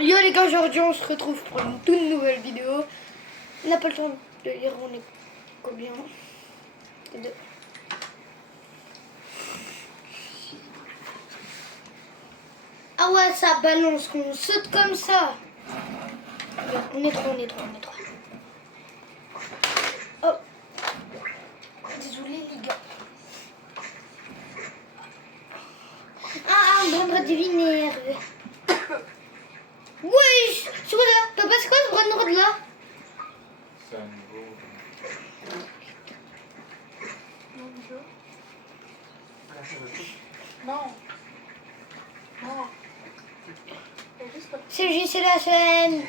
Yo les gars, aujourd'hui on se retrouve pour une toute nouvelle vidéo. On n'a pas le temps de lire, on est combien? Deux. Ah ouais, ça balance, qu'on saute comme ça. Regarde, on est trois. Oh. Désolé les gars. Ah, on va deviner, Hervé. Oui, c'est quoi ça? Papa, c'est quoi ce bras noir de là? C'est un nouveau. Non. Non. C'est juste la chaîne.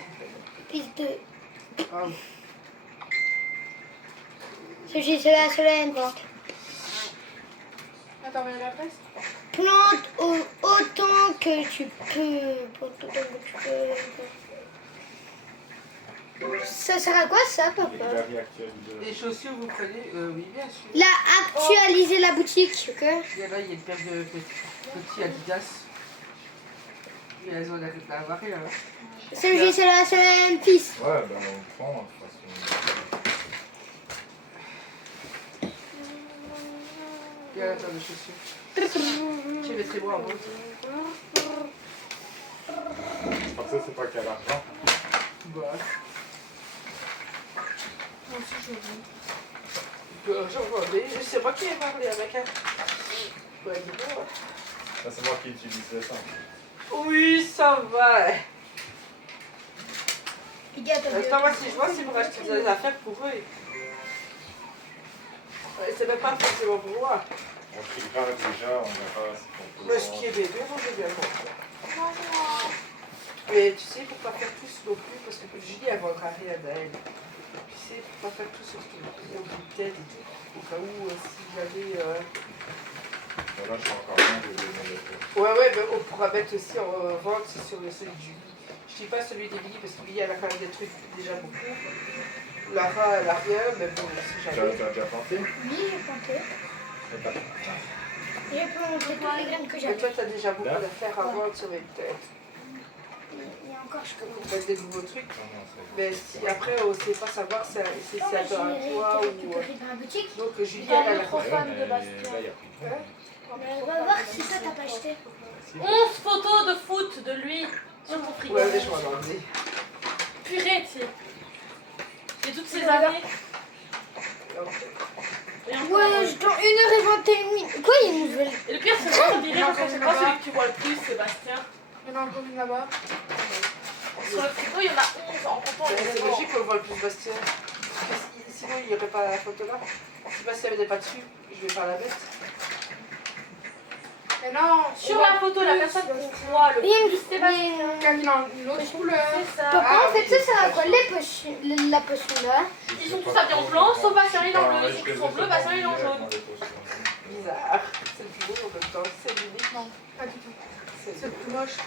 Fils de. C'est juste la chaîne. Attends, mais la presse. Plante autant que tu peux. Ça sert à quoi ça, papa? La vie actuelle de... Les chaussures, vous prenez oui, bien sûr. Là, actualiser la boutique, ok? Là, il y a une paire de petits Adidas. Et elles ont la avare là. C'est juste la chaîne, fils. Ouais, ben on prend de toute façon. Il y a la paire de chaussures. Je mettrai moi en vente. Je pense que c'est pas qu'à l'argent. Bah. Moi aussi, je veux. J'en vois, mais c'est moi qui ai parlé avec elle. Ouais, dis-moi. Là, c'est moi qui utilise ça. Oui, ça va. Les gars, Attends, moi, si je vois, c'est pour acheter des affaires pour eux. Ouais, c'est même pas forcément pour moi. On triera déjà, on verra si on peut. Mais ce qui est bébé, moi, j'ai bien compris. Mais tu sais, pour pas faire tous non plus, parce que Julie, elle vendra rien d'elle. Tu sais, pour pas faire tout sur ton tête et tout, au cas où, si j'avais... Bon, là, je suis encore bien de donner le Ouais, mais on pourra mettre aussi en vente sur le celui de Julie. Je dis pas celui d'Emilie, parce qu'Emilie, elle a quand même des trucs déjà beaucoup. Lara, elle a rien, mais bon, si Tu jamais... as déjà planté? Oui, j'ai planté. J'ai planté toutes les graines que Mais j'avais. toi, t'as déjà beaucoup d'affaires à vendre sur les têtes. Il y a encore, je Pour mettre des nouveaux trucs. Non, non, c'est... Mais si après, on ne sait pas savoir si c'est à toi ou... dans la boutique. Donc, Il y Juliette, a elle une a... trop fan de Là, Bastien. il y a plus de... On va voir si ça t'as pas acheté. 11 photos de foot de lui sur ton frigo. Ouais, mais je m'en ai enlevé. Purée, tu sais. J'ai toutes ces années. Et encore, Ouais, je dans 1h21. Quoi, il y a une nouvelle? Et le pire, c'est qu'on dirait parce que c'est pas celui que tu vois le plus, Sébastien. Il y en a encore une là-bas. Sur le frigo, il y en a 11 en comptant les C'est éléments. logique qu'on voit le plus Bastien. Parce que sinon, il n'y aurait pas la photo là. Si Bastien n'était pas dessus, je vais pas la mettre. Mais non, Sur la photo, la personne qu'on voit le plus, Sébastien. Quand il a une autre couleur. C'est ça. Papa, Ah, en fait, oui, ça sert à quoi? Les potions, la potion là. Ils sont tous habillés en blanc, sauf Bastien, il est en bleu. Les autres sont bleus, Bastien, il est en jaune. Bizarre. C'est le plus beau en même temps. C'est l'unique. Non, pas du tout. C'est C'est plus moche.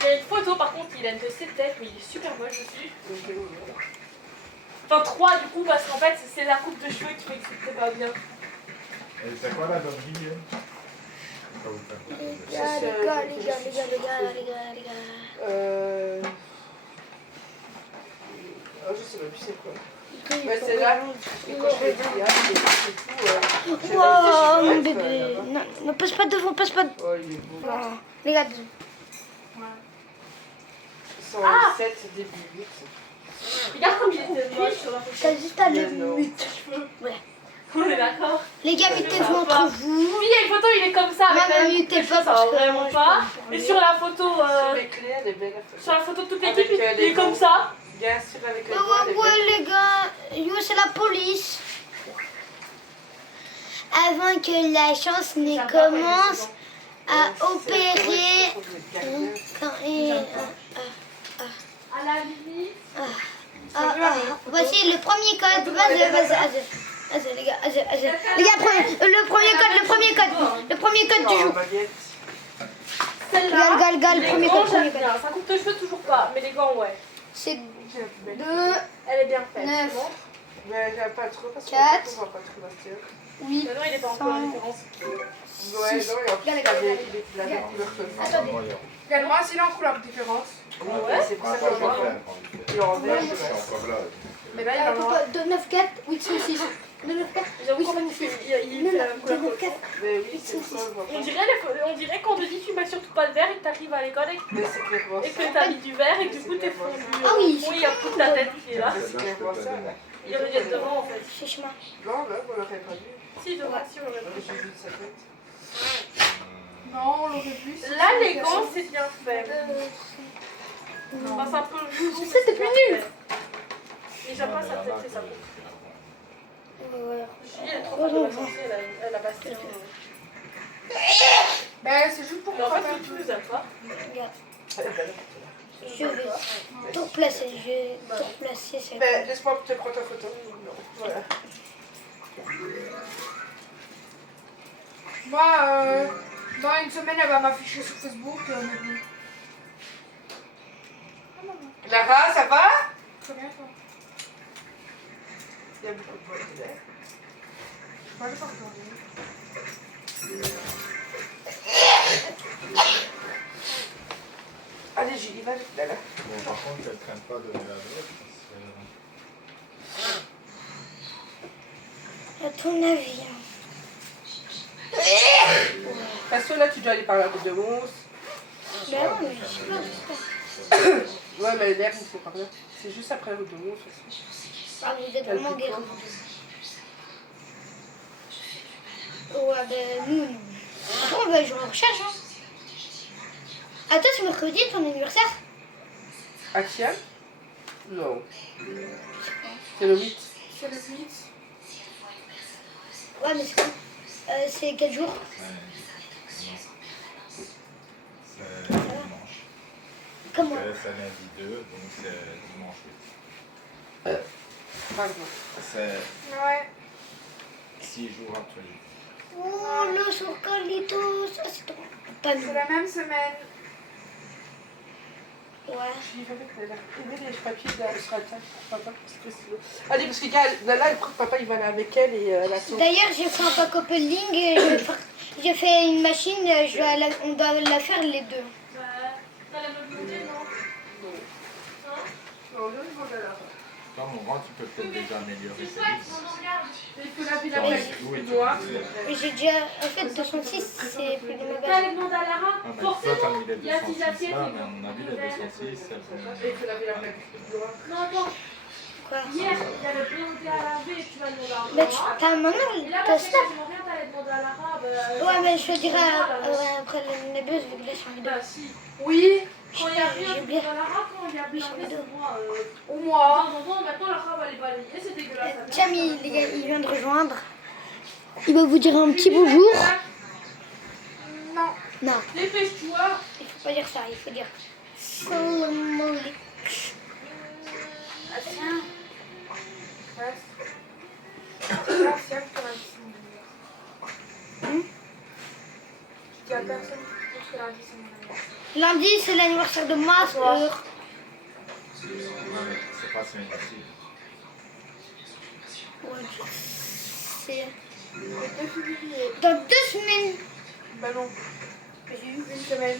Il y a une photo, par contre, il a une de ses têtes, mais il est super moche dessus. Enfin, 3 du coup, parce qu'en fait, c'est la coupe de cheveux qui fait que c'était pas bien. Et c'est quoi la donne Guillaume? Les gars. Oh, je sais même plus c'est quoi. Mais c'est là, et quand je fais du théâtre et tout, Wow, mon bébé. Non, passe pas devant, passe pas devant. Oh, il est beau. Regarde. 107 début 8. Regarde comme il était moche sur la photo. T'as juste à le Non. mute. Ouais. On est d'accord. Les gars, mutez-vous entre vous. Oui, il y a une photo, il est comme ça. Moi, Avec la me coupe mutez de pas cheveux, ça parce va que vraiment moi, je pas. peux Et sur la photo, Sur les clés, elle est belle. sur la photo de toute Avec, l'équipe, il les est comme mots. ça. Bien sûr, avec les Ouais, doigts, elle est belle. les gars. Yo, c'est la police. Avant que la chance ne commence à opérer. À la limite. Voici le premier code. Vas-y, les gars. Les gars, le premier code du Oh, jour. baguette. Celle-là, Gal, les premier gants, code. j'aime bien. Ça coupe de cheveux, toujours pas. Mais les gants, ouais. C'est 2, Elle est bien faite. 9. non Mais j'aime pas trop parce que 4. on voit pas trop Bastien. Oui. Bah non, il est pas encore la différence. Ouais, non, et en plus, il avait la couleur comme ça. Attendez. Regarde, moi, c'est là en couleur différente. Oui, ouais. c'est pour Ah, ça pas que je je vais vois. faire. Il est en vert, Je je suis pense. encore là. Mais là, il est en noir. 294, 806. 294. J'avoue Oui, qu'en c'est fait, magnifique. il fait la couleur comme ça. Mais oui, c'est ça, je vois On pas. dirait qu'on te dit tu mets surtout pas de verre et que t'arrives à l'école Mais c'est clairement et ça. que t'as mis du verre et que du coup t'es fondu. Ah oui, il y a toute ta tête qui est là. C'est clairement ça. Il y a le jet devant en fait. C'est chemin. Non, là, on l'aurait pas vu. Si, devant, si, on l'aurait J'ai vu de sa tête. Non, on l'aurait vu. Là, les gants, c'est bien fait. Enfin, c'est un peu flou. C'était plus nul. Et j'aime pas sa tête, c'est ça. Ouais. Julie, elle est trop fan de la sorcière, elle a Bastien. Ben, c'est juste pour Mais en pas fait, faire tu nous aimes pas. Regarde, Elle est belle. je vais tout replacer. Je vais tout replacer. C'est Ben, laisse-moi te prendre ta photo. Non, voilà. Moi, dans une semaine, elle va m'afficher sur Facebook. Mais bon. Ah, maman. Lara, ça va? Très bien, toi. Il y a beaucoup de boîtes d'air. Moi, je pas regarder. Allez, Julie, va avec Lala. Bon, par contre, elle ne traîne pas de la droite. à ton avis. Parce que là, tu dois aller par la route de Mons. Ben non, mais je sais pas. Ouais, mais l'air, il faut par là. C'est juste après la route de Mons. Ah, vous êtes vraiment guéris. Ouais, ben nous. Bon, ben je recherche. Hein. Ah, toi, c'est mercredi, ton anniversaire? Ah, tiens? Non. C'est le 8. C'est le 8. Ouais, mais c'est quand? C'est quel jour? C'est dimanche. Comment? C'est lundi 2, donc c'est dimanche 8. Pardon. C'est Ouais. 6 jours après. Oh, le Sorcalitos. Ah, c'est trop. Pas nous. C'est la même semaine. Ouais. Julie, va avec Lala. Il met les papiers sur la table pour papa. Parce que c'est... Allez, parce que Lala, elle croit que papa, il va aller avec elle et elle attend. D'ailleurs, j'ai fait un pack opening et j'ai fait une machine. On doit la faire les deux. T'as la même beauté, non? Non, je demande à Lala. Toi, mon grand, tu peux peut-être déjà améliorer Tu tes souhaites, listes. on en regarde. Il faut laver la Dans les plaque. clous et tu Moi. peux- Et j'ai déjà. En fait, 206, c'est plus de ma T'as base. les demandé à Lara? Ah, mais toi, t'as Forcément, mis les il y a 206 des assiettes. là, mais à mon avis, les 206, elles vont... Et il faut laver la plaque. Non, attends. Quoi? Hier, il y avait demandé à laver et tu vas demander à Mais Lara. t'as maintenant, Et là, t'as parce que Snap. quasiment rien, t'allais demander à Lara. Ouais, mais je te dirai après les buzz, vu que là, je suis en vidéo. Bah, si. Oui. Quand il y a rien, J'ai tu oublié. demandes à Lara. Quand il y a bien, c'est moi. Ou moi. Maintenant, Lara va les balayer. C'est dégueulasse. Tiens, mais les gars, il vient de rejoindre. Il va vous dire un petit bonjour. Non. Non, Dépêche-toi. il faut pas dire ça, il faut dire Salam alaikum. Ah, tiens. Ouais. C'est Martial qui m'a dit son anniversaire. Je dis à personne parce que lundi c'est mon anniversaire. Lundi, c'est l'anniversaire de ma soeur. Ouais, mais c'est pas si difficile. Ouais, c'est Le 2 février. dans 2 semaines. Bah non. J'ai eu une semaine.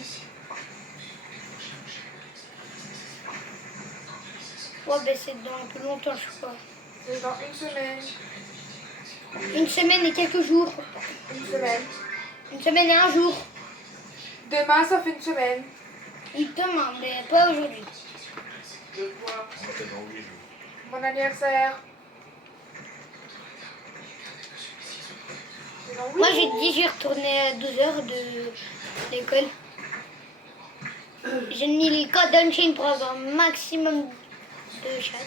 Ouais, ben c'est dans un peu longtemps, je crois. C'est dans une semaine. Une semaine et quelques jours. Une semaine. Une semaine et un jour. Demain, ça fait une semaine. Il demande, mais pas aujourd'hui. De quoi? On était dans 8 jours. Mon anniversaire. C'est dans Moi, huit j'ai jours. dit, j'ai retourné à 12 heures de l'école. J'ai mis le code Unchain pour avoir un maximum de chat.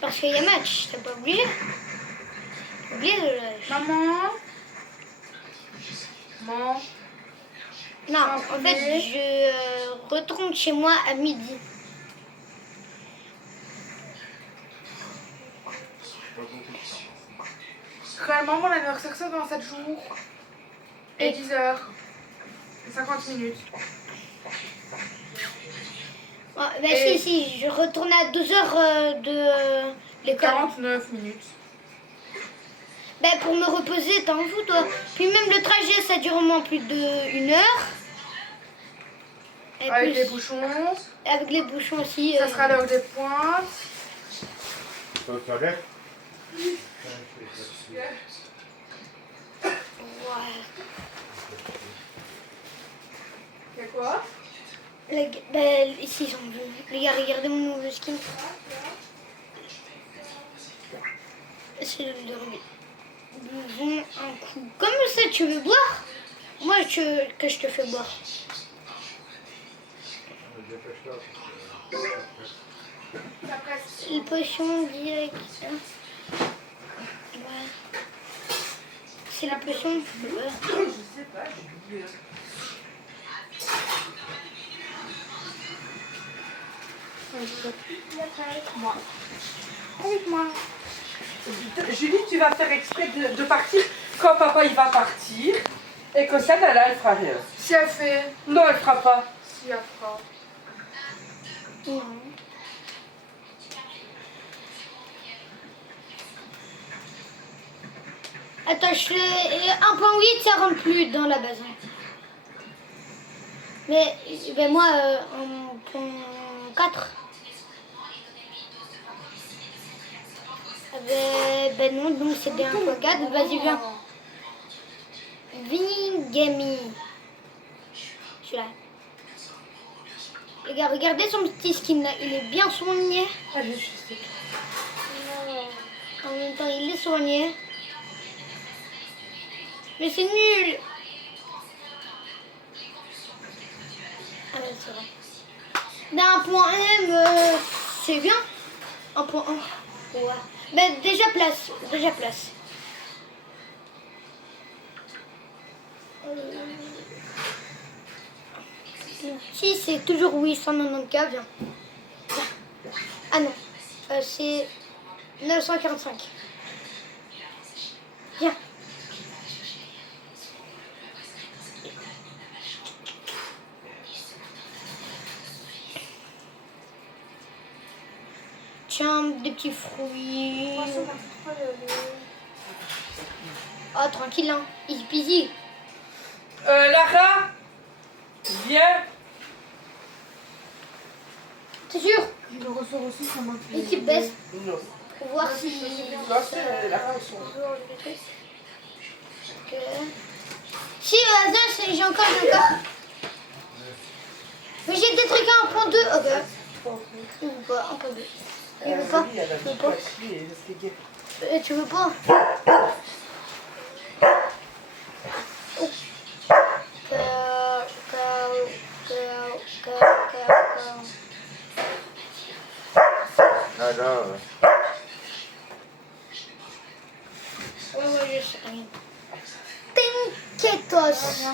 Parce qu'il y a match, t'es pas obligé. T'es obligé de le... Maman. Maman. Non, en fait, je retourne chez moi à midi. Pas beaucoup de temps. Réellement, mon anniversaire, c'est dans 7 jours. Et 10 heures. Et 50 minutes. Ouais, bah Et- si, je retourne à 12 heures de l'école. 49 minutes. Ben, pour me reposer, t'en fous toi. Puis même le trajet, ça dure au moins plus d'1 heure. Et Avec plus- les bouchons, avec les bouchons aussi. ça sera l'heure des pointes. Aux toilettes? Ouais. Y'a quoi? Ben, ici, ils sont venus. Les gars, regardez mon nouveau skin. C'est le buvons un coup. Comme ça, tu veux boire? Moi, que je te fais boire. Ça presse. Une potion direct. Ouais. C'est la potion. Ouais. Je sais pas, j'ai oublié. Moi. Avec moi. Julie, tu vas faire exprès de partir quand papa il va partir. Et que ça, là, elle fera rien. Si elle fait. Non, elle fera pas. Si elle fera. Non. Attache le 1.8, ça rentre plus dans la base. Mais ben moi, 1.4. Ben non, donc c'est des 1.4. Vas-y, viens. Vingami. Celui-là. Les gars, regardez son petit skin là. Il est bien soigné. Allez, je sais. En même temps, il est soigné. Mais c'est nul. Ah ouais, c'est vrai. D'un point M, c'est bien. 1.1. Ouais. Ben déjà place. Déjà place. Si c'est toujours 894, viens. Ah non, c'est 945. Viens. Tiens, des petits fruits. Oh, tranquille, hein. Easy peasy. Lara, viens. T'es sûr? Le ressort aussi, ça manque. L'équipe baisse Non. pour voir si. Non, c'est Lara, ils sont. Ok. Si, j'ai encore. Mais j'ai des trucs à 1.2. Ok. Ou pas, 1.2. Il veut pas. Elle a Tu veux dit pas? pas chier, restez gay. Tu veux pas? Oh. Alors, Ouais, je sais rien. Tinketos.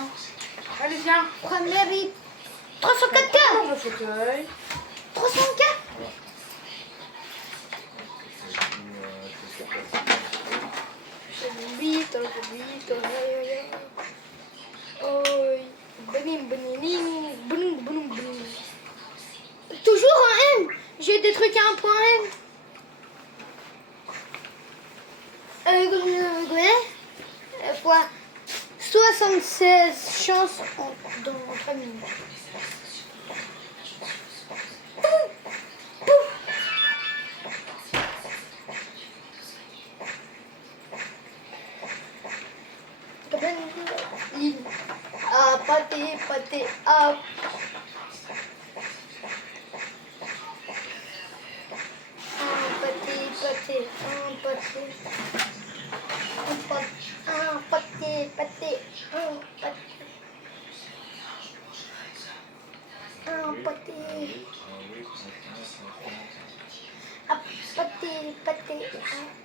Allez, viens. Première hit. 304K. Prends le fauteuil. 304. Toujours un M. J'ai des trucs à 1.M. Fois 76 chances dans 3 minutes. Ah, pâté, ah.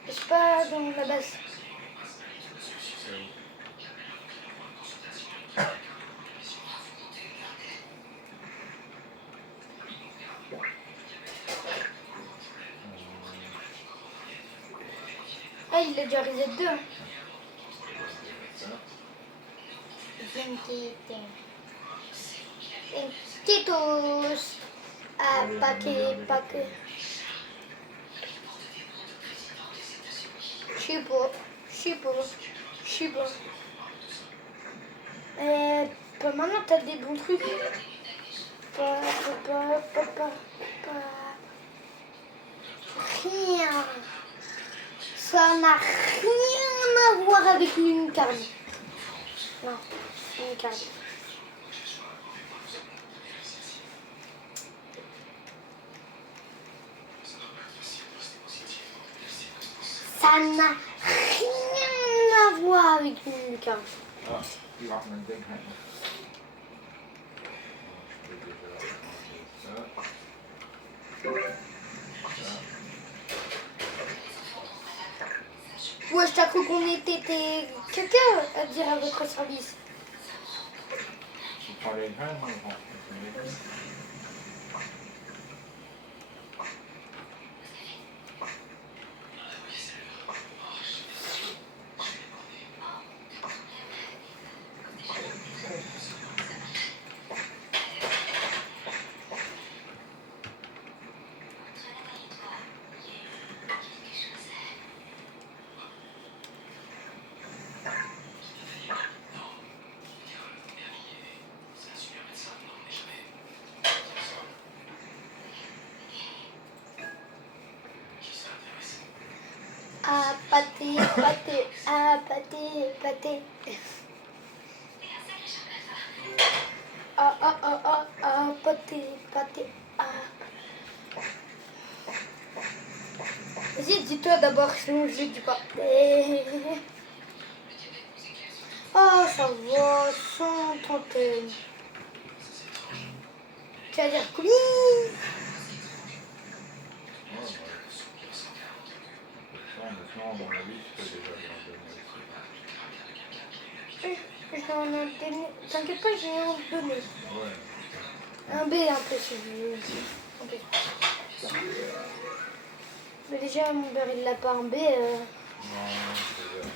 Je suis pas dans la base. Ah, il a déjà reset 2. Petitos. Ah, paquet. Je sais pas. Je Je sais pas. Pas maintenant, t'as des bons trucs. Pas. Rien. Ça n'a rien à voir avec une carte. Non, une carte. Ça n'a rien à voir avec une carte. Ah, die mag mijn ding hebben. Je peux déjà enlever ça. Ouais, je t'ai cru qu'on était quelqu'un à dire à votre service. Je prends les graines, mais bon. Ah, pâté. Ah, pâté. Ah. Vas-y, dis-toi d'abord, sinon je dis pas. Oh, ça va, sans trentaine. Tu vas dire combien? Maintenant, à mon avis, je peux déjà lui en donner aussi. Je vais en donner. T'inquiète pas, je vais en donner. Ouais. Un B un peu si je veux. Ok. Mais déjà, mon père il l'a pas un B. Non, c'est déjà.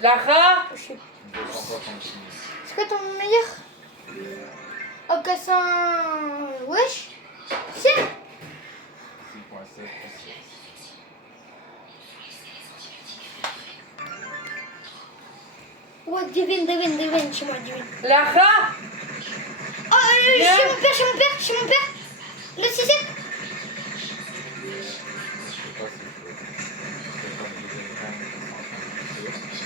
Lara, Je sais. 266. C'est quoi ton meilleur? Oh, Cassin. Wesh. C'est. 6.7. Ouais, divine, chez moi, divine. Lara, Oh, chez mon père. Le 6-7. Je sais pas si je peux. C'est comme des graines qui sont en train de pousser.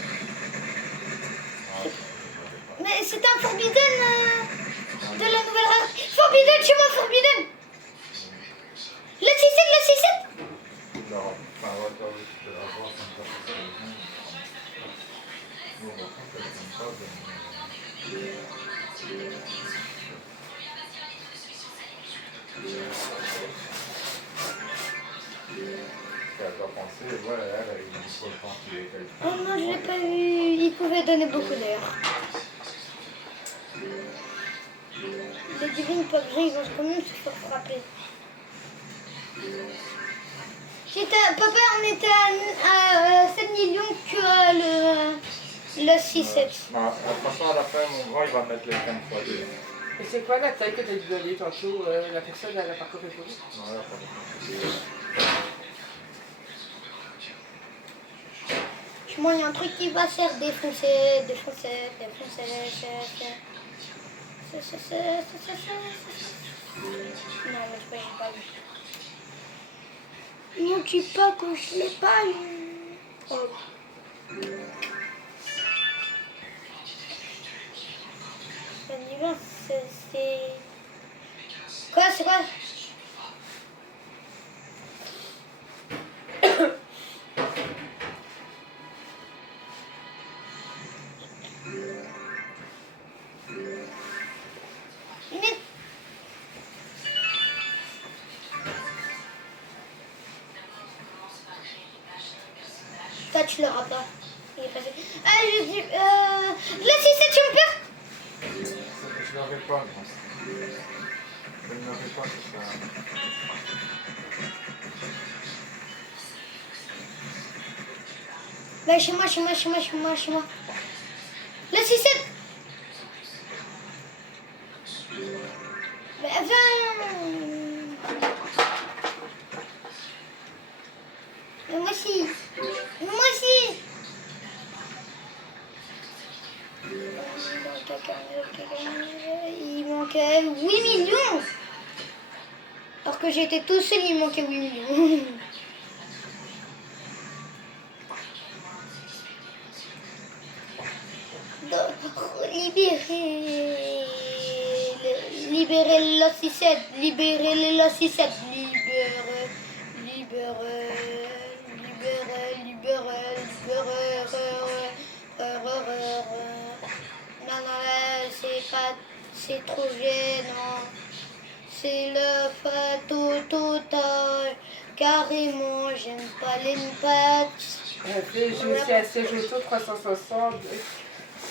Mais c'était un Forbidden de la nouvelle race. Forbidden, chez moi, Forbidden. Le 6-7. Non, enfin, ouais, oui, tu peux l'avoir comme ça, parce que les graines, nous, on va faire comme Elle doit penser, ouais, elle, il faut le temps qu'il y ait quelqu'un. Oh non, je l'ai pas vu. Il pouvait donner beaucoup d'ailleurs. Les divines pas besoin, ils vont quand même se faire frapper. Papa, on était à 7 millions que le 6-7. Non, franchement, à la fin, mon grand, il va mettre les 5 fois 2. Et c'est quoi la taille que tu as donnée tantôt? La personne, elle n'a pas correspondu? Non, là, pas Moi, il y a un truc qui va se faire défoncer. Non, mais je l'ai pas vu. Ne dis pas que je l'ai pas vu. Oh. C'est... Quoi, c'est quoi? Mais... Toi, tu l'auras pas. Il est passé. Ah, je dis... Là, si c'est tu me perds. Je l'aurais pas, moi. Je ne l'aurais pas, c'est ça. Bah, chez moi. Le 6-7. Bah, viens. Mais moi aussi. millions. Alors que j'étais tout seul, il manquait 8 millions. Libérez la 6-7, libérez la 6-7, non, c'est trop gênant. C'est le fait total. Carrément, j'aime pas les pattes. J'ai aussi un siège auto 360.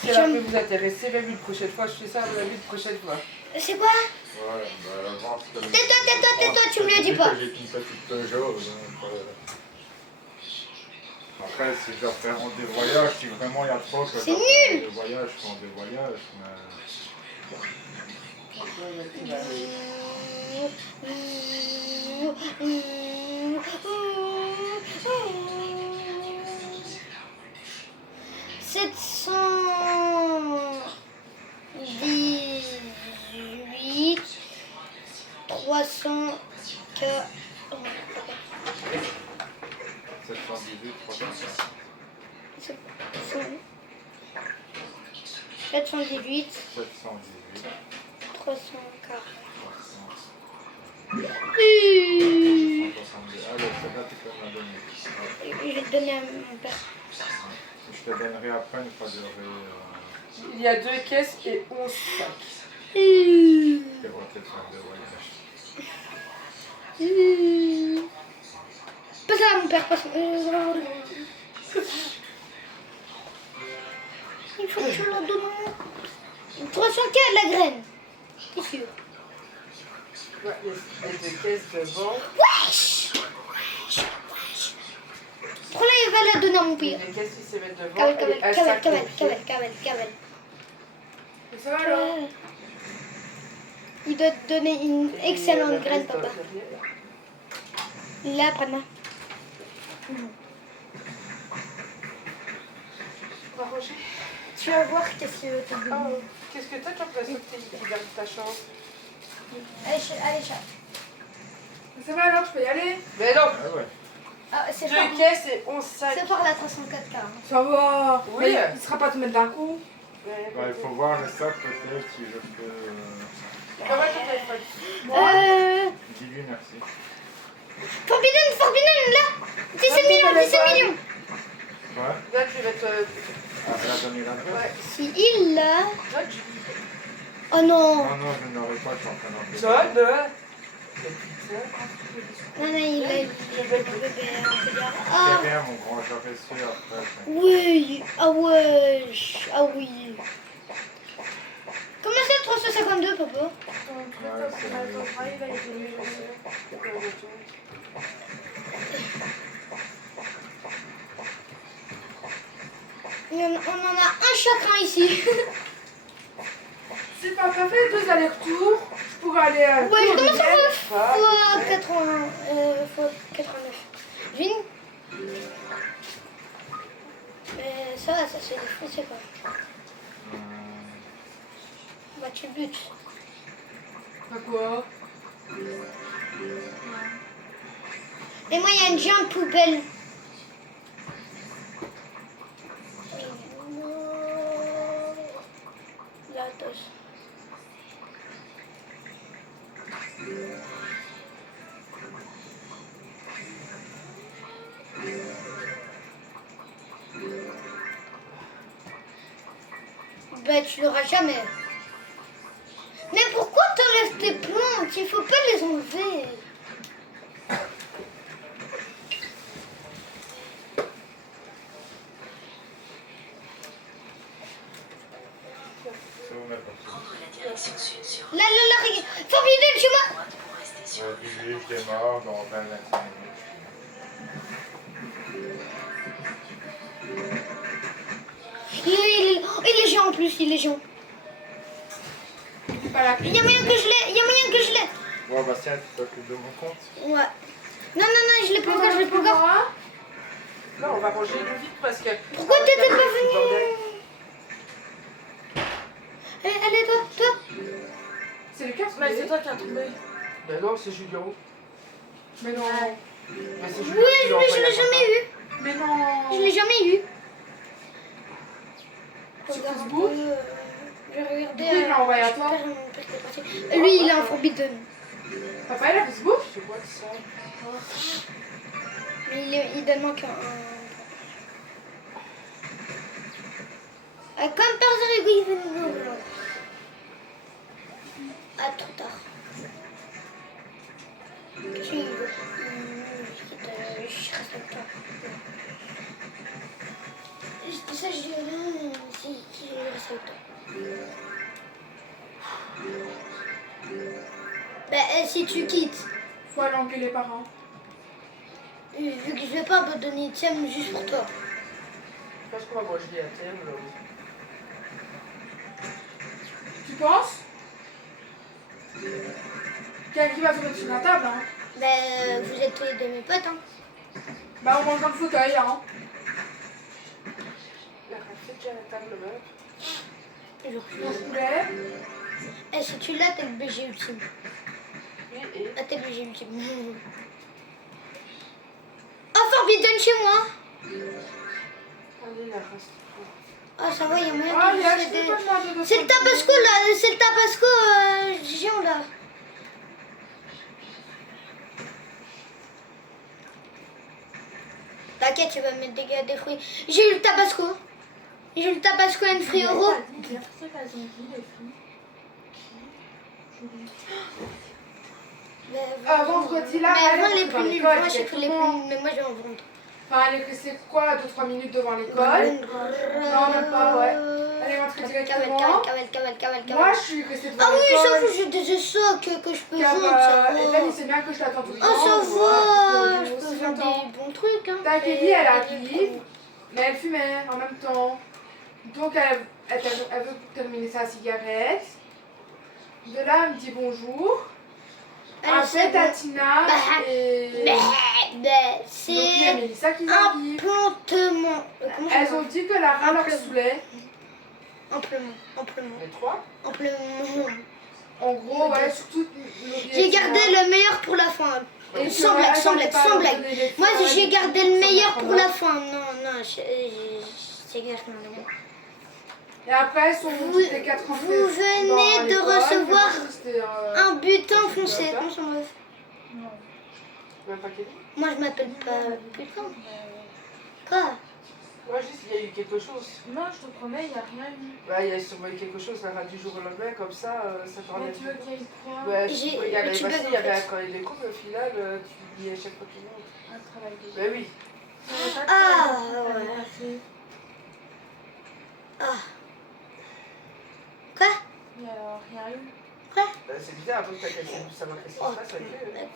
Si ça peut vous intéresser, même une prochaine fois, je fais ça à mon avis une prochaine fois. C'est quoi? Ouais, bah avant, Tais-toi, tu me le dis pas. J'ai une petite Peugeot. Après, si je dois faire des voyages, si vraiment il y a trop que je C'est dois faire nul. des voyages, je prends des voyages. Mais... 718 300 718, 300. 718 718, 340. 300. Allez, Allez, celle-là, tu peux me la donner. je vais te donner à mon père. Je te donnerai après une fois j'aurai. Il y a 2 caisses et 11 sacs. Je vais peut-être faire des voyages. Pas ça à mon père, pas ça. Il faut que je la donne. 300 k de la graine. T'es sûr? Ouais, il y a 2 caisses devant. Wesh! Prends-la et va la donner à mon Il y a père. 2 caisses qui se mettent devant. Cavale, Et un sac au pied. cavale. Et ça va alors? Il doit te donner une Et excellente le graine, reste papa. derrière. Là, prends-la. On va ranger. Tu vas voir qu'est-ce que t'as donné. Oh, qu'est-ce que t'as comme l'impression que t'es liquide dans ta chambre? Allez, chat. Ça va alors, je peux y aller? Mais non, Ah ouais. Ah, c'est 2 fort. caisses et 11 sacs. C'est fort la 304 k. Ça va. Oui. Mais il sera pas te mettre d'un coup. Bah, il faut voir le sac peut-être si je peux. Comment ton téléphone? Dis-lui merci. Forbidden, là 17 millions. Ouais. Là, je vais mettre. Ah, elle a donné l'adresse. Ouais. Si il l'a... Note. Oh non. Non, je n'aurai pas, je suis en train d'en faire. Note. Non, il a... Ah, C'est rien, mon grand, j'aurais su après. oui. Ah ouais. Ah oui. Comment c'est 352, papa? On en a un chacun ici. Si papa fait 2 allers-retours, je pourrais aller à. Ouais, comment ça va? Ah, Fois 80, fois 89. Vine. Mais ça c'est défoncé quoi. Bah tu butes. Pas quoi? Et moi il y a une géante poubelle. La tosse. Ben tu l'auras jamais. Mais pourquoi t'enlèves tes plantes? Il faut pas les enlever. C'est où mettre Là, regarde. Forbidden chez moi. Ouais, dis-lui, je démarre dans 20-25 minutes. Il est géant en plus, il est géant. C'est pas la Il y a moyen que je l'ai. Bon, Bastien, tu t'occupes de mon compte? Ouais. Non, je l'ai pas encore, là, on va ranger le vide parce que. Pourquoi t'étais pas venu? Allez, toi. C'est Lucas Mais c'est toi qui as trouvé. Ben non, c'est Julien. Mais non. Ben c'est Julien. Oui, qui l'a mais je envoyé l'ai à jamais papa. eu. Mais non. Je l'ai jamais eu. Sur Regarde un Facebook peu, je regardais. Pourquoi il l'a envoyé à toi? Lui, il a un forbidden. Papa, il a Facebook? Je vois que ça. Mais il donne manque un. Comme par hasard, il veut nous. Ah, trop tard. Qu'est-ce qu'il veut? Je reste avec toi. Ça, je dis rien si je reste avec toi. Bah, si tu quittes, Faut aller engueuler les parents. vu que je vais pas me donner de thème juste pour toi. Je pense qu'on va manger à thème là. Tu penses? Quelqu'un va se mettre sur la table, hein? Bah, vous êtes tous les deux mes potes, hein. Bah, on mange dans le fauteuil, hein? La fait déjà la table là. On poulet. Eh, si tu l'as, t'es le BG ultime. Oui, et. Ah, t'es le BG ultime. Oh, Forbidden chez moi. Allez, la reste. Ah, ça va, il y a moyen Ah, de Léa, je c'est peux pas demander de C'est le tabasco, là. C'est le tabasco géant, là. T'inquiète, tu vas mettre des fruits. J'ai eu le tabasco. J'ai eu le tabasco and free euro. J'ai l'impression qu'elles ont dit, les filles. Vendredi, là, Mais elle vendre est les devant plus nuls. l'école, Moi, j'ai c'est pris les plus comment? nuls, mais moi, je vais en vendre. Enfin, elle est restée quoi, 2-3 minutes devant l'école. Non, même pas, ouais. Elle est rentrée directement. Moi, je suis restée devant Ah oui, ça l'école. va, j'ai des stocks que je peux Car, vendre, ça Hélène, va. il sait bien que je t'attends tout le temps. Oh, ça donc, va, ouais, je donc, peux aussi vendre j'attends. des bons trucs, hein. Ta Kelly, elle arrive, mais elle fumait en même temps. Donc, elle veut terminer sa cigarette. De là, elle me dit bonjour. Allez, c'est Après, bon. Tatina et... Mais, Donc, il y a c'est Mélissa qui un arrive. plantement. Comment ça Elles va ont dit que la reine leur Amplement. saoulait. Amplement. Les trois. Amplement. En gros, ouais, surtout... J'ai gardé le meilleur pour la fin. Et Sans que, blague, ouais, sans j'en ai blague, pas sans leur blague. donné les Moi, feuilles, j'ai du gardé coup, le ça meilleur me pour prend la mal. fin. Non, c'est exactement le meilleur. Et après, elles sont Vous- toutes les 4 rentrées vous venez dans de l'école, recevoir mais moi, c'était, Un butin c'est foncé. ça. Comment ça me Même pas Kelly. Moi, je m'appelle pas putain. Quoi Moi, juste, il y a eu quelque chose. Non, je te promets, il n'y a rien eu. Bah, il y a sûrement eu quelque chose, là, du jour au lendemain, comme ça Mais t'enlève. tu veux qu'il y ait quoi? Ouais, J'ai- il y avait, tu bah, bugs, si, en il y avait fait. quand il est cool, mais au final, tu dis à chaque fois tout le monde. Un travail de... Bah oui. Ah, ouais. Ouais. Ah. Quoi Il n'y a rien eu. Bah, c'est bizarre, donc t'as qu'à savoir qu'est-ce qui se Oh, passe avec eux. hein.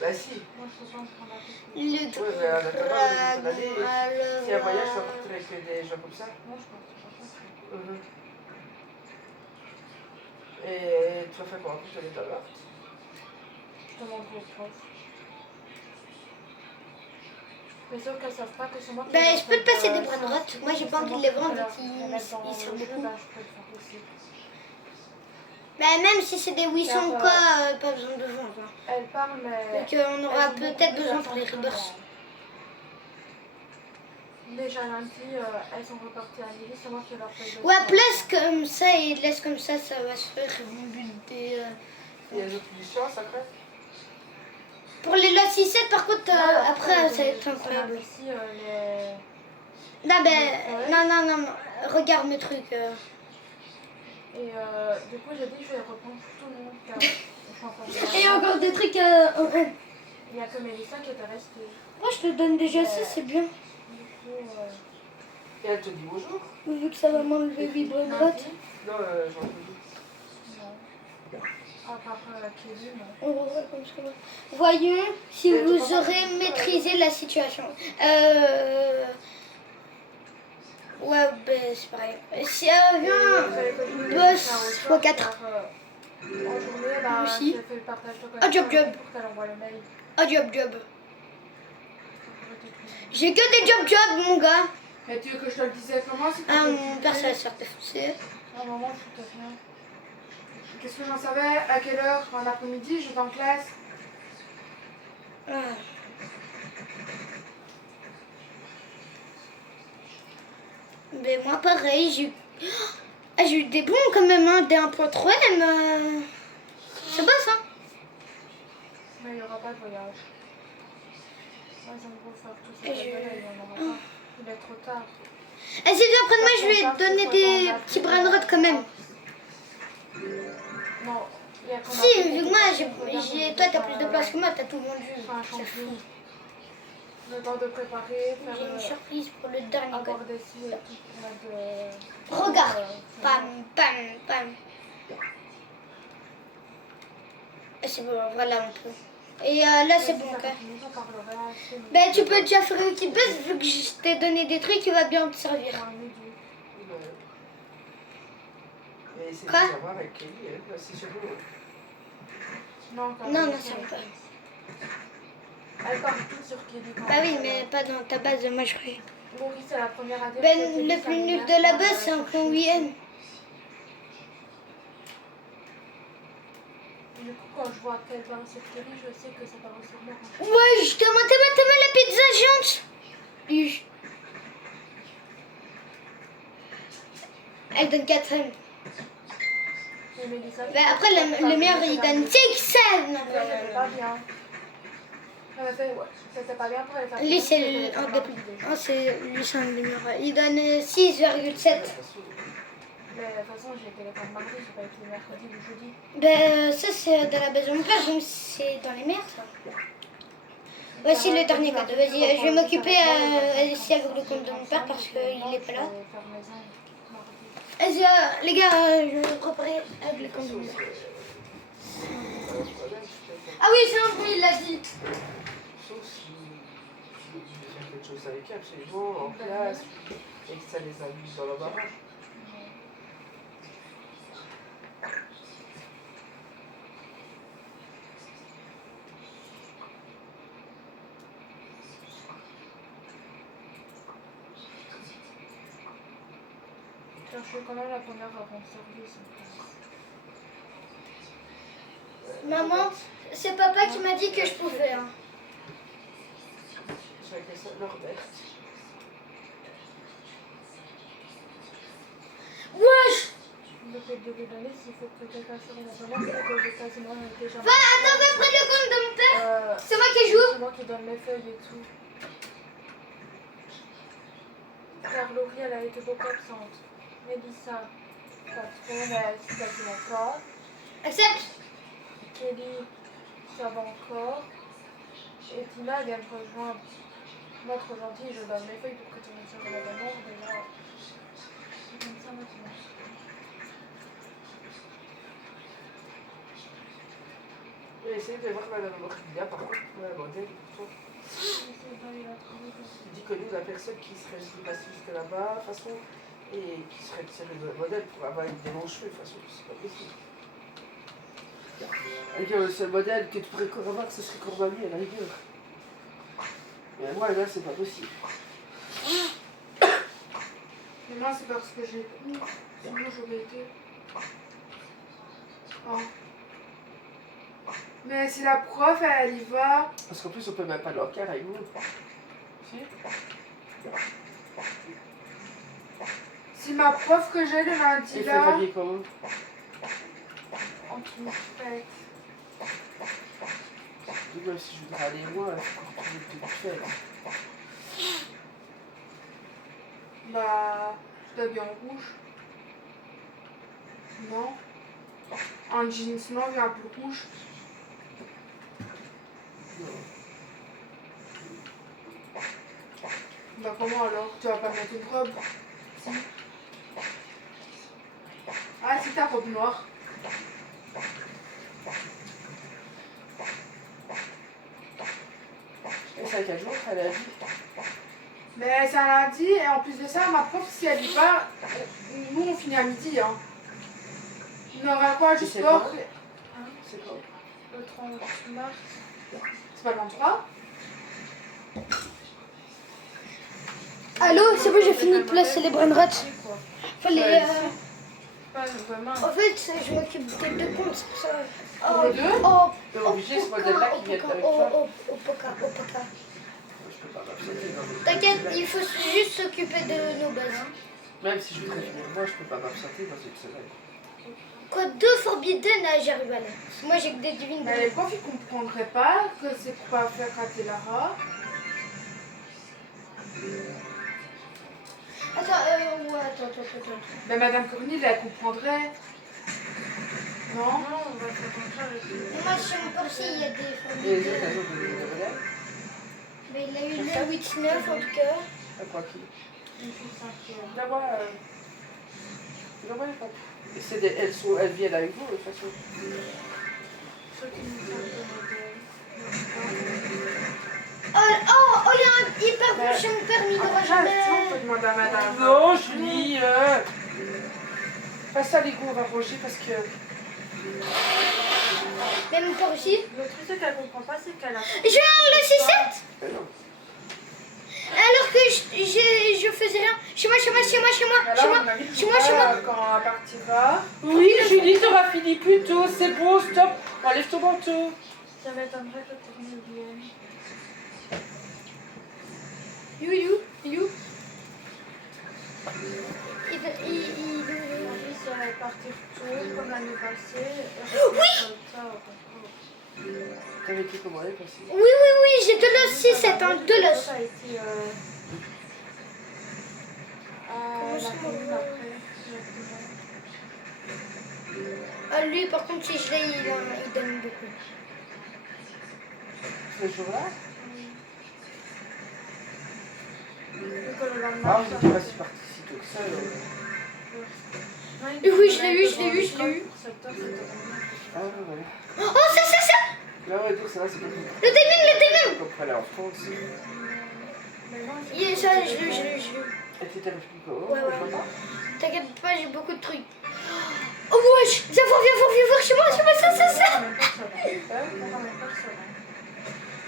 Bah si. Moi, je peux pas me prendre la tête. Le Ouais, mais en attendant, les autres années, si un voyage, tu vas partir avec des gens comme ça. Moi, je partirai pas. Mhm. Et tu vas faire quoi en plus, tu vas aller là. Je demanderai aux profs. Mais sauf qu'elles savent pas que c'est moi qui... Ben, je peux te passer des bras bras droits. Moi, j'ai pas envie de les vendre, ils servent beaucoup. Bah, je peux le faire aussi. Ben, même si c'est des 800 Car, quoi, pas besoin de vendre. Hein. Elle parle, mais... Donc, on aura peut-être besoin pour les rebirths. Déjà lundi, elles sont reparties à Lille, c'est moi qui leur fais le Ouais, place comme ça et laisse comme ça va se faire. Ils vont buter. Il y a des autres licences après. Pour les lots 6-7, par contre, après, ça va être incroyable. Ici, les... Non, ben, non. Regarde mes trucs. Et du coup, j'ai dit que je vais reprendre tout le monde. Car je suis encore Et encore des trucs. Il n'y a que Mélissa qui était restée. Moi, je te donne déjà ça, c'est bien. Du coup, Et elle te dit bonjour. Vu que ça va m'enlever 8 bras droite. lundi, Non, j'en ai dit. non. À part Kelly, non. On va voir comme ça. Voyons si vous aurez maîtrisé la situation. Ouais, ben c'est pareil. Si elle vient, boss x4. En journée, bah, Aussi. j'ai fait le partage de Ah, job. pour qu'elle envoie le mail. Ah, job. J'ai que des job, mon gars. Mais tu veux que je te le dise comment si Ah, mon père, ça va se faire défoncer. À un moment, je te rien. Qu'est-ce que j'en savais? À quelle heure? En après-midi, j'étais en classe. Ah. Mais moi, pareil, j'ai eu des bons quand même, hein, des 1.3M. Ça passe, hein. Mais il n'y aura pas de voyage. Moi, j'aimerais faire tout ça. Et Il n'y en aura pas. Il est trop tard. Et si viens après de moi, je vais te donner des petits brainrots quand même. Non, il y a qu'on a Si, fait vu que des moi, trucs, toi, t'as plus de place que moi, t'as tout vendu. Enfin, C'est fou. champignon. Le temps de préparer, J'ai une faire surprise pour le dernier avoir code. des sous et tout. De... Regarde. Pam, pam, pam. Et c'est bon, voilà un peu. Et là, c'est bon, ok. Ben, tu peux déjà faire une petite baisse vu que je t'ai donné des trucs qui vont bien te servir. Mais c'est de Quoi? savoir avec Kelly, hein. Là, c'est sur nous. Non, Non, ça va pas. Elle parle tout sur Kelly. Bah oui, mais pas dans ta base, moi je ferai. Maurice, c'est la première à dire. Ben, le plus nul de la base, c'est un con week-end. Du coup, quand je vois qu'elle parle sur Kelly, je sais que ça parle sur moi. Ouais, justement, t'aimes la pizza géante? Oui. Elle donne 4 cents. Mais Mélissa, Ben, après, le meilleur, il donne 6 cents. c'était pas bien. C'était pas bien pour elle faire. Lui, c'est un des plus. Lui, c'est un des meilleurs. Il donne 6,7. Mais de toute façon, j'ai été le mardi, j'ai pas été le mercredi ou jeudi. Ben, ça, c'est de la base de mon père, donc c'est dans les meilleurs, ça. Voici le dernier code. Vas-y, je vais m'occuper ici avec le compte de mon père parce qu'il est pas là. Vas-y, les gars, je vais me préparer avec le compte de mon père. Ah oui, c'est un bon, il l'a dit. Sauf si tu veux faire quelque chose avec elle, absolument, en classe, et que ça les a mis dans l'embarras. Je suis quand même la première à rendre service. Maman, c'est papa qui m'a dit que je pouvais. Hein. Chacun ça, Norbert. Wesh! Depuis le début de l'année, s'il faut que quelqu'un sur une abonnement, c'est que j'ai quasiment déjà. Va, attends, va prendre le compte de mon père. C'est moi qui joue. C'est moi qui donne mes feuilles et tout. Car Laurie, elle a été beaucoup absente. Mélissa, pas trop, mais elle s'est quasiment pas. Accepte. Kelly, ça va encore. Et Tina vient me rejoindre. Moi, trop gentille, je donne mes feuilles pour que tu me sur l'abonnement. Et là, c'est comme ça maintenant. J'ai essayé de voir Madame Mortilia, par contre, pour la modèle, pour toi. Il dit que nous, la personne qui serait passée jusque là-bas, de toute façon, et qui serait tirée de modèle pour avoir des longs cheveux, de toute façon, c'est pas possible. Et que le seul modèle que tu pourrais encore avoir, ce serait Corbami à la rigueur. Mais moi, là, c'est pas possible. Mais moi, c'est parce que j'ai pris. Sinon, j'aurais été. Oh. Mais si la prof, elle y va. Parce qu'en plus, on peut même pas l'encar avec nous. Si? Si ma prof que j'ai le lundi Il fait là. habiller comment? En trompette. Donc, même si je voudrais aller moi, il faut que tu te faire. Bah, je t'habille en rouge. Non. En jeans noir et un peu rouge. Non. Bah, comment alors? Tu vas pas mettre une robe? Si. Ah, c'est ta robe noire. Et ça, 4 jours, elle a dit. Mais c'est un lundi et en plus de ça, ma prof, si elle dit pas, nous on finit à midi. Hein. On aura quoi Et juste c'est sport? quand? Hein? C'est quand? Le 30 mars. C'est pas le 23? Allô, c'est bon, j'ai fini de placer les brainrots. Fallait. pas demain. En fait, je m'occupe des deux comptes, c'est pour ça. Pour les deux Oh, T'es obligé, ce modèle-là qui vient avec toi. au poca. Je peux pas m'absenter dans les T'inquiète, il faut juste s'occuper de nos bases. Hein. Même si je voudrais finir, moi je peux pas m'absenter dans une semaine. Quoi, 2 Forbidden, j'arrive à là. Moi, j'ai que des divines. Mais les profs, ils comprendraient pas que c'est pour pas faire rater Lara. Attends, attends. Mais Madame Cornille, elle comprendrait. Non Moi, sur mon porci, il y a des Et les autres, Forbidden. elles ont des modèles. Mais il a eu le 8-9 en tout cas. À quoi qui Une fille cinquième. D'abord, les femmes. Et elles viennent avec vous, de toute façon. Ceux qui nous servent de modèle. Oh, il y a un hyper bon chez mon père, mais il n'aura Après, jamais. on peut demander à Madame. Non, Julie passe à l'égo, on va ranger parce que... Mais mon père aussi. Le truc, c'est qu'elle comprend pas, c'est qu'elle a. Je vais avoir le 6-7 Mais non. alors que je faisais rien. Chez moi. Alors, à mon avis, Chez moi. Quand elle partira. Oui, Julie, t'auras fini plus tôt, c'est bon, stop. Enlève ton manteau. Ça m'étonnerait que Cornille vienne. You. Ma fille, si elle va partir tôt, comme l'année passée. Oui. T'avais été comment elle passée? Oui, j'ai de l'os 6-7, hein, de l'os. Ça a été. La commune après, exactement. Ah, lui, par contre, si je l'ai, il donne beaucoup. Ce jour-là? Vu que le lendemain, Ah, vous ça n'étiez pas fait- si parti si tôt que ça. alors. Non, il Oui, je faut l'ai eu. mettre dans le code pour 7 heures, c'est Ah, ouais. Oh, ça. Là, ouais, donc ça va, c'est pas tout. Le timing. Comme pour aller en France. Mais non, c'est- Yeah, ça, je l'ai eu. Et tu t'arrives plus comment? Ouais. T'inquiète pas, j'ai beaucoup de trucs. Oh, wesh, viens voir chez moi, ça. On ramène personne. On ramène personne.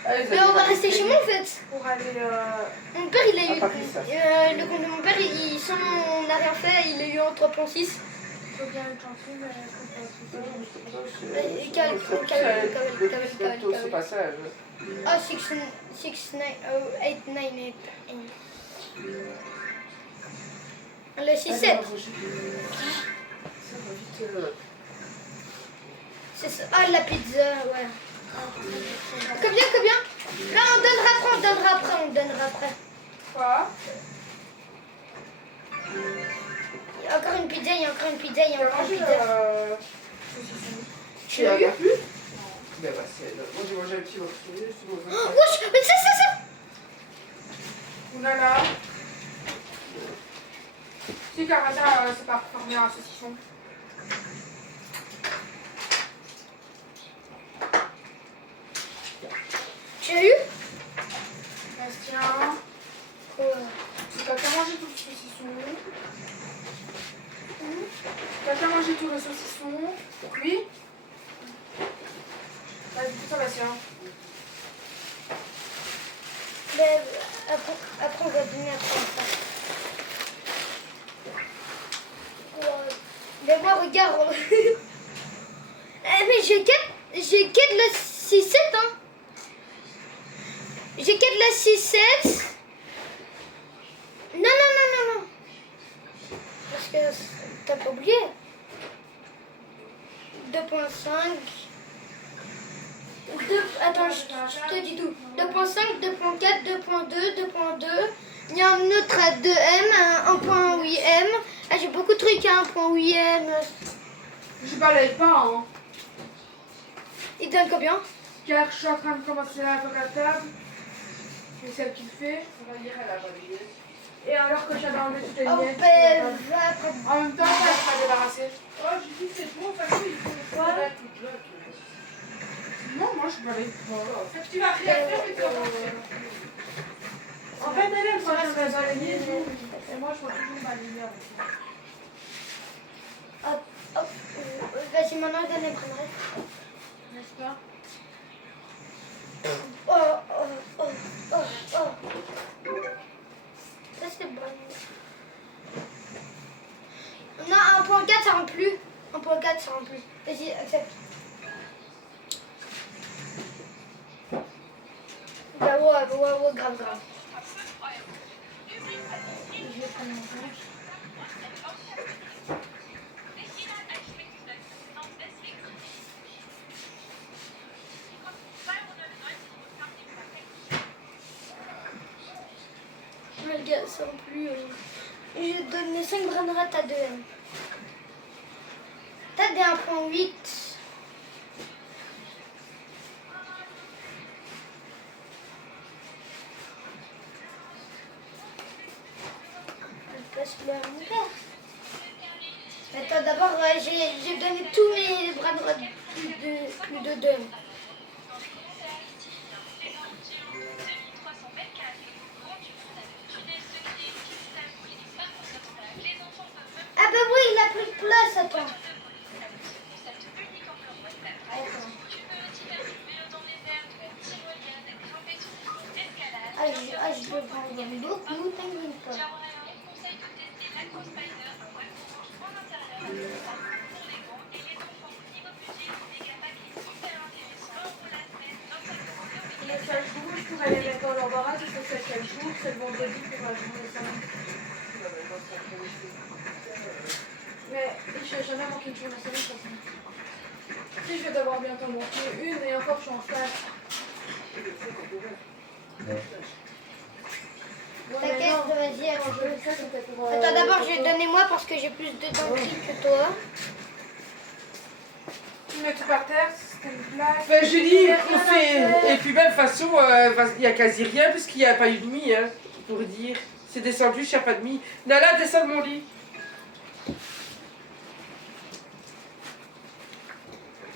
Allez, Mais on va rester chez moi, en fait. Pour aller. Mon père, il a eu À Paris, ça. le compte de mon père, on n'a rien fait, il a eu en 3.6. Faut bien être gentil, mais je comprends tout ça. Calme. Ce passage. Ah, 6, 9, 8, 9, 8. Le 6-7. C'est ça. Ah, la pizza, ouais. Combien? Là, on donnera après. Quoi? Il y a encore une pizza, Saucisson. Tu l'as eu? Ben bah c'est... Moi j'ai mangé un petit morceau. Wesh, mais ça. Oulala. Si, car ça, c'est pas pour faire bien un saucisson. Tu l'as eu? Bastien. Si quelqu'un mangé tout le saucisson. Quelqu'un mangé tout le saucisson. Oui. Vas-y, tout ça, Bastien. Mais après, on va donner après. Ouais. Mais moi, regarde. Mais j'ai qu'à de la 6-7, hein. J'ai qu'à de la 6-7. Non. Parce que t'as pas oublié. 2.5. Attends, je te dis tout. 2.5, 2.4, 2.2, 2.2. Il y a un autre à 2M, 1.8M. Ah, j'ai beaucoup de trucs à 1.8M. Je balaye pas, hein. Il donne combien? Car je suis en train de commencer à faire la table. C'est celle qui le fait. On va dire à la balayée. Et alors que j'avais enlevé toutes les Oh, miettes. ben, En même temps, ça va pas débarrasser. Oh, j'ai dit c'est bon, parce qu'il faut Quoi? faire toute là. Non, moi je balaye pas. Fait que tu vas rien faire, mais tu vas pas faire. En fait, elle, moi je vais balayer. Et moi je vais toujours balayer avec elle. hop. Vas-y, maintenant, donne les prendrai. N'est-ce pas? Oh. Ça, c'est bon. Non, 1.4, ça rend plus. ouais, grave, grave. Je vais prendre mon temps. Les gars, sans plus. Je donne les 5 brain rats à 2M. T'as des 1.8. Je passe le à mon père. Attends, d'abord, j'ai donné tous mes bras de rats plus de 2M. Ah bah oui, il a plus de place, attends. Je peux prendre beaucoup, t'inquiète pas. Les seuls jours où je pourrais les mettre dans l'embarras, c'est quel jour? C'est le vendredi pour la journée samedi. Mais je n'ai jamais manqué de journée samedi, de toute façon. Si je vais devoir bientôt manquer une, et encore je suis en stage. T'inquiète, vas-y, Quand je le fais, c'était pour. Attends, d'abord, je vais donner moi parce que j'ai plus de dentille que toi. Tu mets tout par terre, c'était une blague. Ben, je dis, on fait. Et puis, même façon, il n'y a quasi rien puisqu'il n'y a pas eu de mie, hein, pour dire. C'est des sandwichs, il n'y a pas de mie. Nala, descends de mon lit.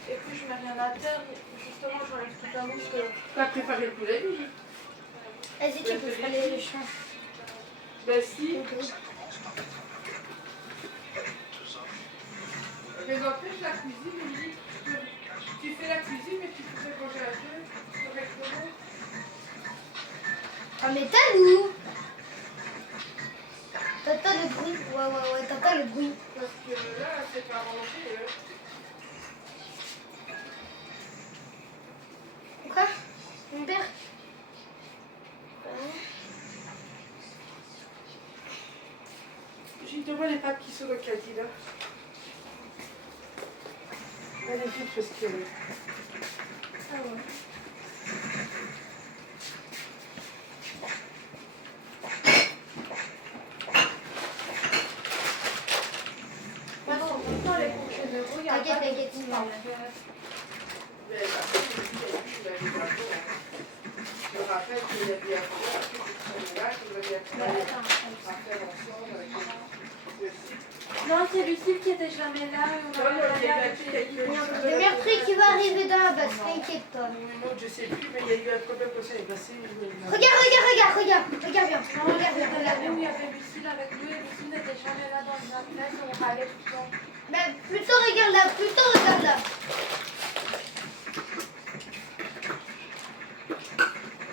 Et puis je mets rien à terre, justement, j'enlève toute la mousse que. T'as préparé le poulet, lui? Vas-y, tu peux faire les champs. Ben, si. Mais n'empêche, la cuisine, il dit, tu fais la cuisine, mais tu peux manger à deux, correctement. Ah, mais t'as où? T'entends le bruit? Ouais, t'entends le bruit. Parce que là, c'est pas rangé. Quoi? Mon père? J'ai devant les pâtes qui sont dans le caddie, là. Allez, vite, parce que. Ah ouais. Maintenant, les prochaines euros, il y a pas T'inquiète, de non. Mais après, je me rappelle qu'il y a bien là, qu'il va bien travailler à faire ensemble avec le site. Non, c'est Lucille qui était jamais là. On Non, non, il y a eu un truc avec Le meurtrier qui va arriver dans la base, t'inquiète pas. Non, je sais plus, mais il y a eu un problème comme ça, il est passé. Regarde bien. Non, c'était la où il y avait Lucille avec nous et Lucille n'était jamais là dans la place, on râlait tout le temps. Mais plutôt regarde là.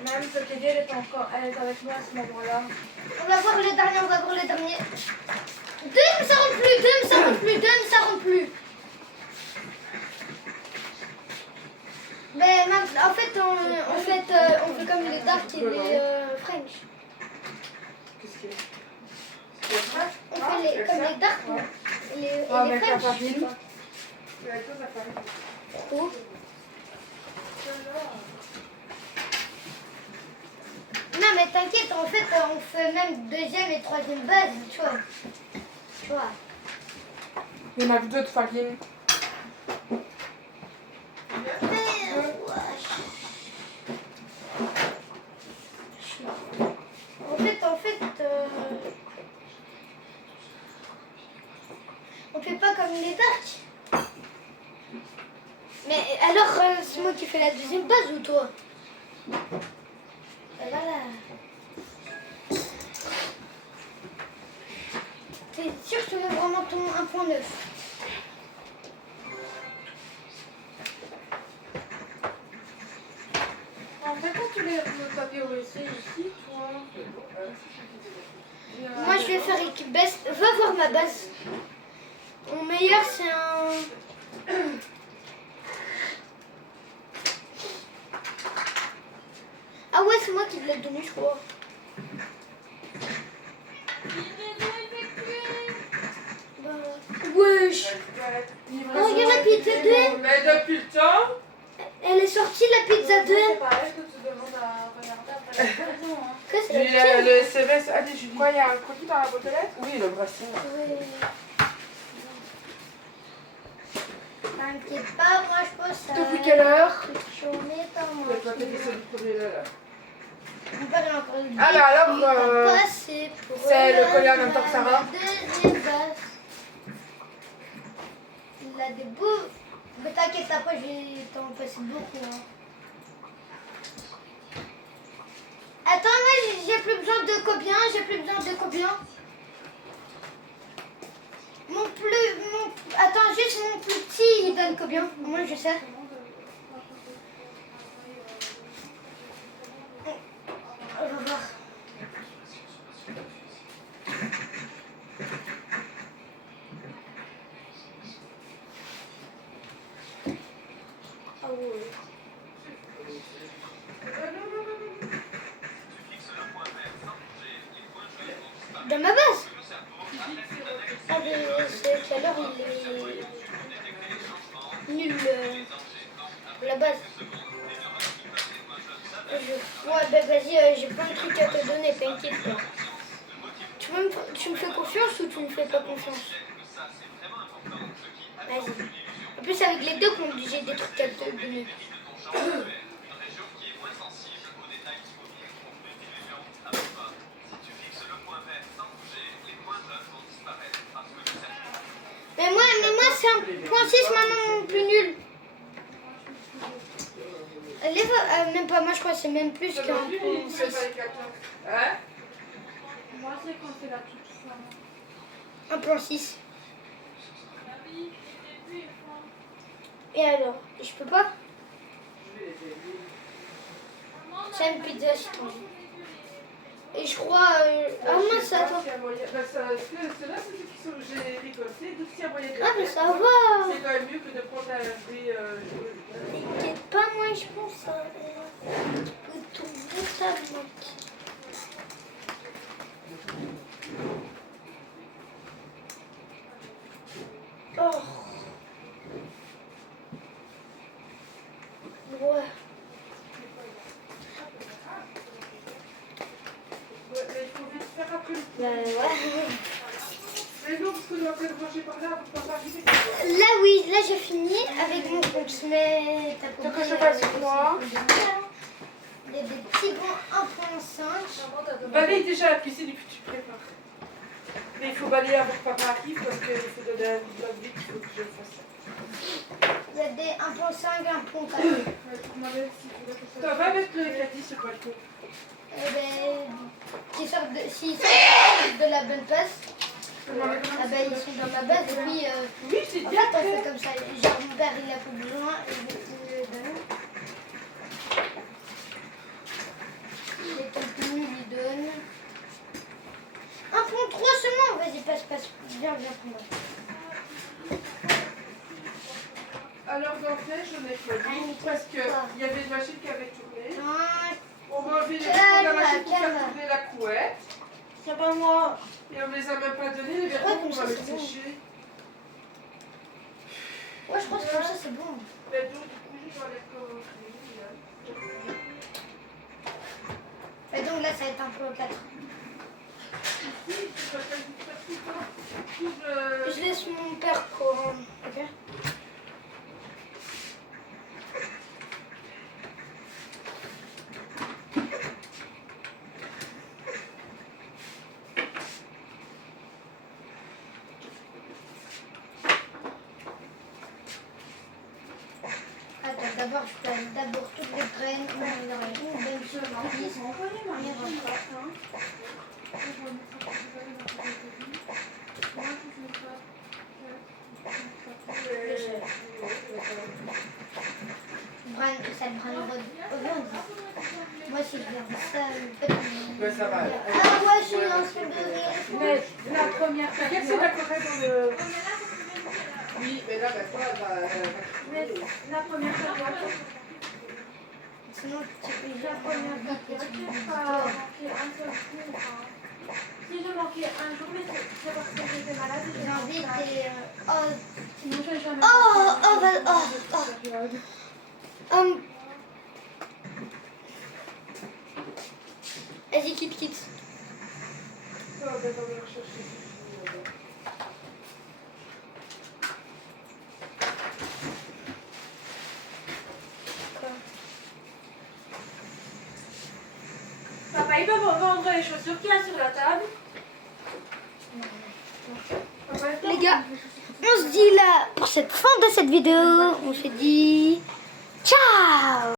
Même Sophie, elle était avec nous à ce moment-là. On va voir le dernier. Deux, ça rentre plus. Mais en fait, on fait comme les dark et les French. Qu'est-ce qu'il y a? On fait comme les dark et les French. Avec toi, ça paraît. Trop. Non mais t'inquiète, en fait, on fait même deuxième et troisième base, tu vois. Il y en a deux de farine. En fait, on fait pas comme les darks. Mais alors, c'est moi qui fais la deuxième base ou toi? Voilà. T'es sûr que tu veux vraiment ton 1.9? En fait, quand tu les papiers OEC ici, toi. Moi, je vais faire équipe best. Va voir ma base. Mon meilleur, c'est un... Ah ouais, c'est moi qui te l'ai donné, je crois. Bah, wesh. Oh, regarde la pizza 2. Mais depuis le temps, Elle est sortie, la pizza 2. C'est pareil que tu demandes à regarder après la maison. Hein. Qu'est-ce que j'ai c'est la le SMS. Allez, Julie. Quoi, il y a un colis dans la boîte aux lettres? Oui, le bracelet. T'inquiète pas, moi je pense à... Depuis quelle heure? Je remets par moi. Le papier de celui premier là. Mon père il a encore une Ah, mais alors, passé pour c'est le collier en même temps que Sarah. deuxième base. Il a des beaux... Mais t'inquiète, après je vais t'en passer beaucoup. Hein. Attends, moi j'ai plus besoin de combien? J'ai plus besoin de combien? Attends, juste mon plus petit, il donne combien? Moi je sais. On va voir. Ah ouais. Dans ma base. Ah mais c'est tout à l'heure il est nul la base. Ouais ben vas-y, j'ai plein de trucs à te donner, t'inquiète pas. Tu me fais confiance ou tu me fais pas confiance? Vas-y. En plus avec les deux qu'on j'ai des trucs à te donner. Mais moi c'est un point 6 maintenant plus nul. Même pas, moi je crois que c'est même plus qu'un point 6. Hein? Moi, c'est quand c'est la toute fin. Un point 6. Et alors, je peux pas? C'est une pizza citron. Et je crois... Ah moi c'est à toi. Ceux-là, c'est ceux que j'ai récoltés. Donc, s'il y a moyen de Ah mais faire, ça va. c'est quand même mieux que de prendre un fruit. T'inquiète pas, moi je pense à... tout ça, mec. Oh. Ouais. Mais il faut vite faire après le Ouais. Mais non, parce qu'on doit faire manger par là, vous ne pouvez pas arriver. Là oui, là j'ai fini avec mon compte, mais t'as Donc que je fasse quoi? Il y a des petits bons 1.5. Balaye déjà la piscine et puis tu prépares. Mais il faut balayer avant que papa arrive parce qu'il faut donner un coup de vite, il faut que je fasse ça. Il y a des 1.5, 1.4. Attends, va mettre le caddie sur le balcon. S'ils sortent de la bonne place, ils sont dans ma base et puis Oui, c'est en bien fait on fait. fait comme ça. Genre mon père il a pas besoin et je le donne. Les trucs nuls il donne. 1.3 seulement, vas-y passe. Viens prendre. Alors dans le fait, j'en ai fait parce qu'il y avait une machine qui avait tourné. On va enlever les trucs de la machine pour faire tourner la couette. C'est pas moi. Et on ne les a même pas donnés, les verres, on va les sécher. Ouais, je pense que comme ça c'est bon. Mais donc, du coup, je dois les Et donc là ça va être 1.4. Je laisse mon père courant. Ok. Attends, d'abord je place d'abord toutes les graines. On en aura une bonne surprise. Ça le prend moi si je regarde ça, Ouais, ça va. Ah ouais, je suis en train de rire. Mais la première Regarde, c'est la corée dans le... Oui, mais là, maintenant, elle va... Mais la première fois, Sinon, tu peux La première fois, c'est vrai que j'ai pas manqué un seul jour. Hein. Si j'ai manqué un jour, mais c'est parce que j'étais malade et j'ai J'ai envie manqué. de... Oh, Sinon, j'ai jamais oh, manqué oh, cette période. Vas-y, quitte. Oh, ben, on va le rechercher. Papa, il peut vendre les chaussures qu'il y a sur la table. Papa, il peut Les gars, vendre les chaussures. on se dit là, pour cette fin de cette vidéo, on se dit ciao.